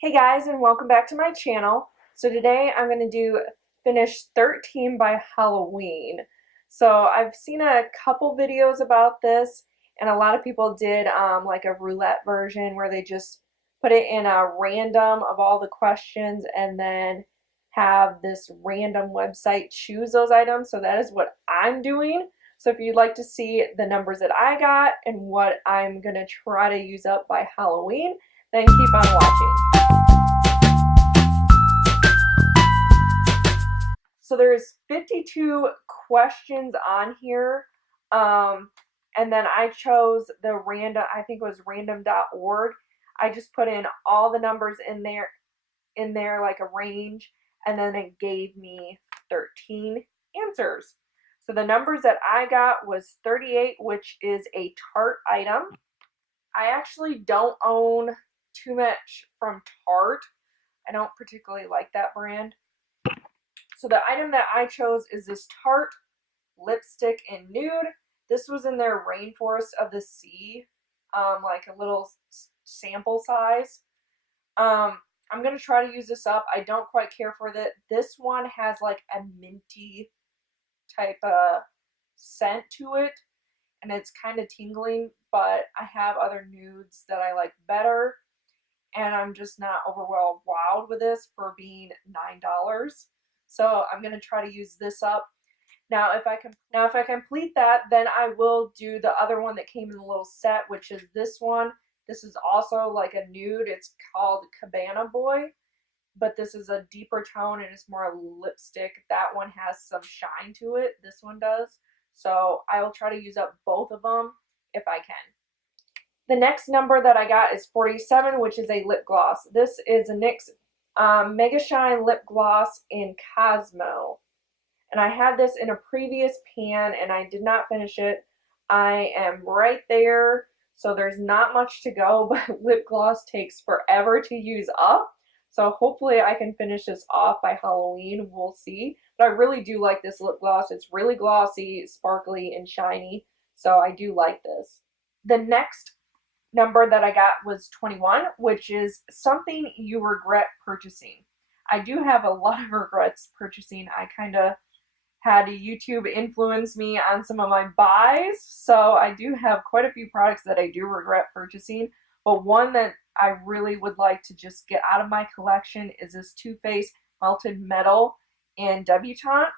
Hey guys, and welcome back to my channel. So today I'm going to finish 13 by Halloween. So I've seen a couple videos about this, and a lot of people did like a roulette version where they just put it in a random of all the questions and then have this random website choose those items. So that is what I'm doing. So if you'd like to see the numbers that I got and what I'm going to try to use up by Halloween, then keep on watching. So there's 52 questions on here, and then I chose the random, I think it was random.org. I just put in all the numbers in there like a range, and then it gave me 13 answers. So the numbers that I got was 38, which is a Tarte item. I actually don't own too much from Tarte. I don't particularly like that brand. So the item that I chose is this Tarte lipstick in Nude. This was in their Rainforest of the Sea, like a little sample size. I'm going to try to use this up. I don't quite care for it. This one has like a minty type of scent to it, and it's kind of tingling, but I have other nudes that I like better, and I'm just not overwhelmed wowed with this for being $9. So I'm going to try to use this up. Now if I complete that, then I will do the other one that came in a little set, which is this one. This is also like a nude. It's called Cabana Boy, but this is a deeper tone and it's more a lipstick. That one has some shine to it. This one does. So I will try to use up both of them if I can. The next number that I got is 47, which is a lip gloss. This is a NYX Mega Shine Lip Gloss in Cosmo. And I had this in a previous pan and I did not finish it. I am right there, so there's not much to go, but lip gloss takes forever to use up. So hopefully I can finish this off by Halloween. We'll see. But I really do like this lip gloss. It's really glossy, sparkly, and shiny. So I do like this. The next number that I got was 21, which is something you regret purchasing. I do have a lot of regrets purchasing. I kind of had YouTube influence me on some of my buys, so I do have quite a few products that I do regret purchasing, but one that I really would like to just get out of my collection is this Too Faced Melted Metal in Debutante.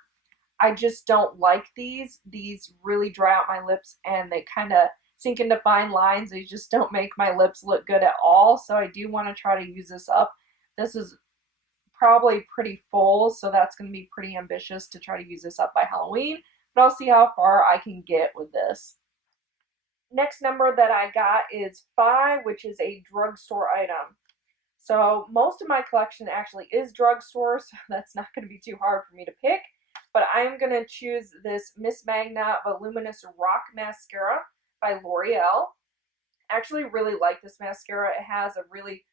I just don't like these. These really dry out my lips and they kind of sink into fine lines. They just don't make my lips look good at all, so I do want to try to use this up. This is probably pretty full, so that's going to be pretty ambitious to try to use this up by Halloween, but I'll see how far I can get with this. Next number that I got is 5, which is a drugstore item. So most of my collection actually is drugstore, so that's not going to be too hard for me to pick, but I am going to choose this Miss Magna Voluminous Rock Mascara by L'Oreal. I actually really like this mascara. It has a really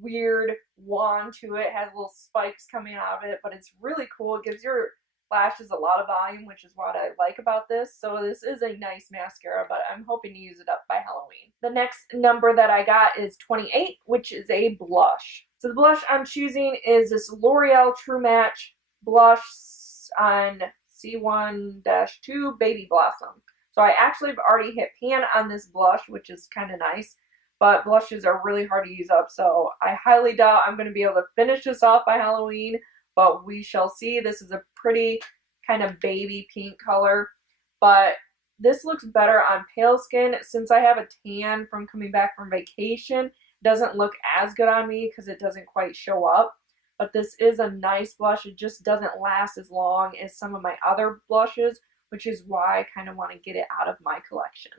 weird wand to it. It has little spikes coming out of it, but it's really cool. It gives your lashes a lot of volume, which is what I like about this. So this is a nice mascara, but I'm hoping to use it up by Halloween. The next number that I got is 28, which is a blush. So the blush I'm choosing is this L'Oreal True Match blush on C1-2 Baby Blossom. So I actually have already hit pan on this blush, which is kind of nice. But blushes are really hard to use up, so I highly doubt I'm going to be able to finish this off by Halloween, but we shall see. This is a pretty kind of baby pink color, but this looks better on pale skin. Since I have a tan from coming back from vacation, it doesn't look as good on me because it doesn't quite show up, but this is a nice blush. It just doesn't last as long as some of my other blushes, which is why I kind of want to get it out of my collection.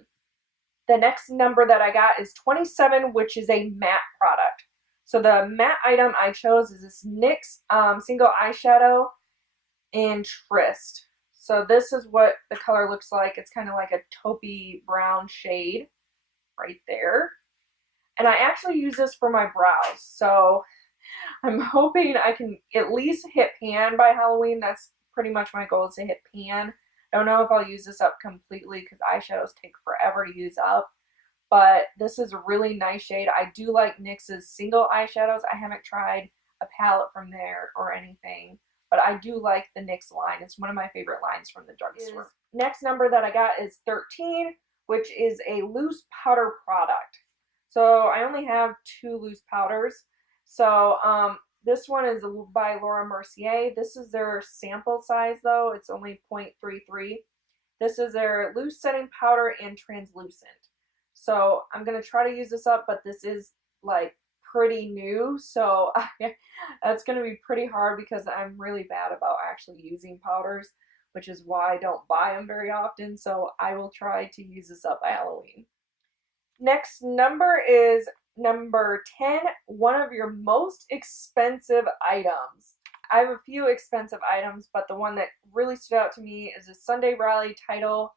The next number that I got is 27, which is a matte product. So the matte item I chose is this NYX single eyeshadow in Tryst. So this is what the color looks like. It's kind of like a taupey brown shade right there. And I actually use this for my brows. So I'm hoping I can at least hit pan by Halloween. That's pretty much my goal, is to hit pan. I don't know if I'll use this up completely because eyeshadows take forever to use up, but this is a really nice shade. I do like NYX's single eyeshadows. I haven't tried a palette from there or anything, but I do like the NYX line. It's one of my favorite lines from the drugstore. Next number that I got is 13, which is a loose powder product. So I only have 2 loose powders. So this one is by Laura Mercier. This is their sample size though. It's only 0.33. This is their loose setting powder and translucent. So I'm going to try to use this up, but this is like pretty new. So that's going to be pretty hard because I'm really bad about actually using powders, which is why I don't buy them very often. So I will try to use this up by Halloween. Next number is number 10, one of your most expensive items. I have a few expensive items, but the one that really stood out to me is a Sunday Riley Tidal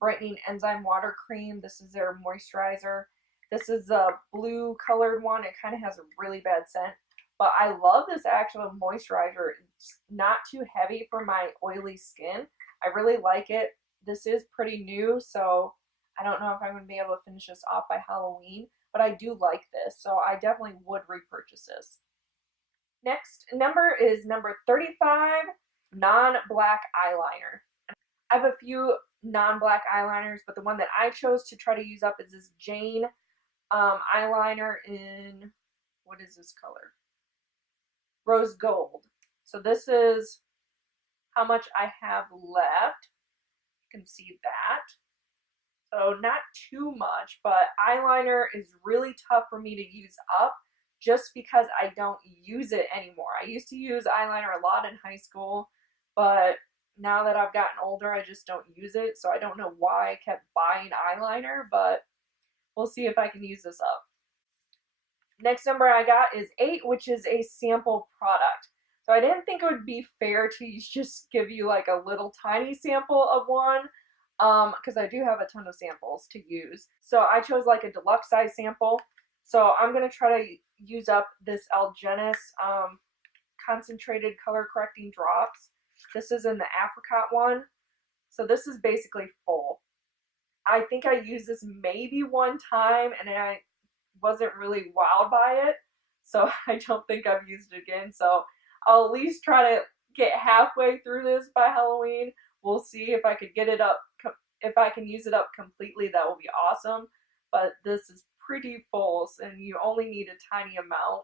Brightening Enzyme Water Cream. This is their moisturizer. This is a blue colored one. It kind of has a really bad scent, but I love this actual moisturizer. It's not too heavy for my oily skin. I really like it. This is pretty new, so I don't know if I'm going to be able to finish this off by Halloween, but I do like this, so I definitely would repurchase this. Next number is number 35, non-black eyeliner. I have a few non-black eyeliners, but the one that I chose to try to use up is this Jane eyeliner in, what is this color? Rose Gold. So this is how much I have left. You can see that. So not too much, but eyeliner is really tough for me to use up just because I don't use it anymore. I used to use eyeliner a lot in high school, but now that I've gotten older, I just don't use it. So I don't know why I kept buying eyeliner, but we'll see if I can use this up. Next number I got is 8, which is a sample product. So I didn't think it would be fair to just give you like a little tiny sample of one, because I do have a ton of samples to use. So I chose like a deluxe size sample. So I'm going to try to use up this Algenus concentrated color correcting drops. This is in the apricot one. So this is basically full. I think I used this maybe one time and I wasn't really wowed by it. So I don't think I've used it again. So I'll at least try to get halfway through this by Halloween. We'll see if I could get it up. If I can use it up completely, that will be awesome. But this is pretty full and you only need a tiny amount.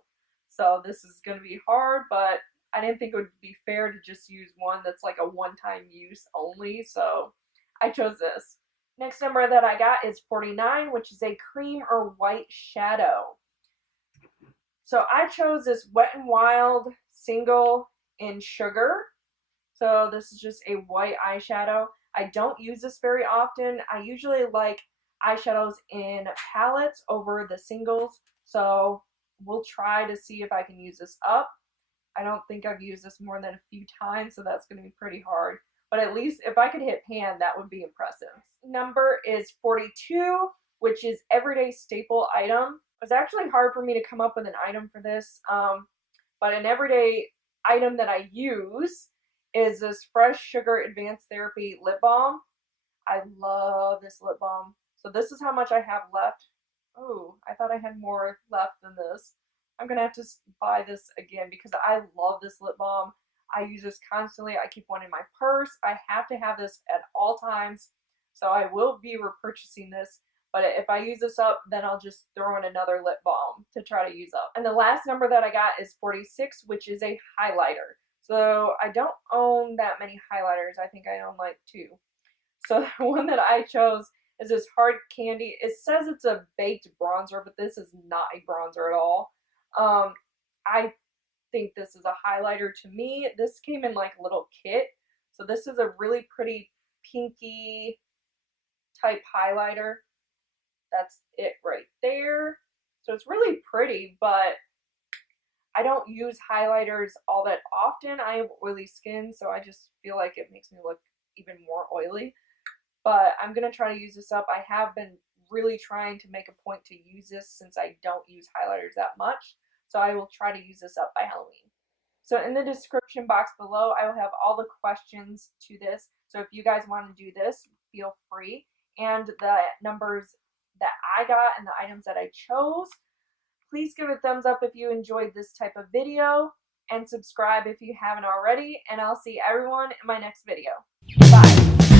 So this is going to be hard, but I didn't think it would be fair to just use one that's like a one-time use only. So I chose this. Next number that I got is 49, which is a cream or white shadow. So I chose this Wet n Wild single in sugar. So this is just a white eyeshadow. I don't use this very often. I usually like eyeshadows in palettes over the singles. So we'll try to see if I can use this up. I don't think I've used this more than a few times, so that's going to be pretty hard. But at least if I could hit pan, that would be impressive. Number is 42, which is everyday staple item. It was actually hard for me to come up with an item for this, but an everyday item that I use is this Fresh Sugar Advanced Therapy Lip Balm. I love this lip balm. So this is how much I have left. Oh, I thought I had more left than this. I'm going to have to buy this again because I love this lip balm. I use this constantly. I keep one in my purse. I have to have this at all times. So I will be repurchasing this. But if I use this up, then I'll just throw in another lip balm to try to use up. And the last number that I got is 46, which is a highlighter. So I don't own that many highlighters. I think I own like 2. So the one that I chose is this Hard Candy. It says it's a baked bronzer, but this is not a bronzer at all. I think this is a highlighter to me. This came in like a little kit. So this is a really pretty pinky type highlighter. That's it right there. So it's really pretty, but I don't use highlighters all that often. I have oily skin, so I just feel like it makes me look even more oily. But I'm going to try to use this up. I have been really trying to make a point to use this since I don't use highlighters that much. So I will try to use this up by Halloween. So in the description box below, I will have all the questions to this. So if you guys want to do this, feel free. And the numbers that I got and the items that I chose. Please give a thumbs up if you enjoyed this type of video, and subscribe if you haven't already, and I'll see everyone in my next video. Bye!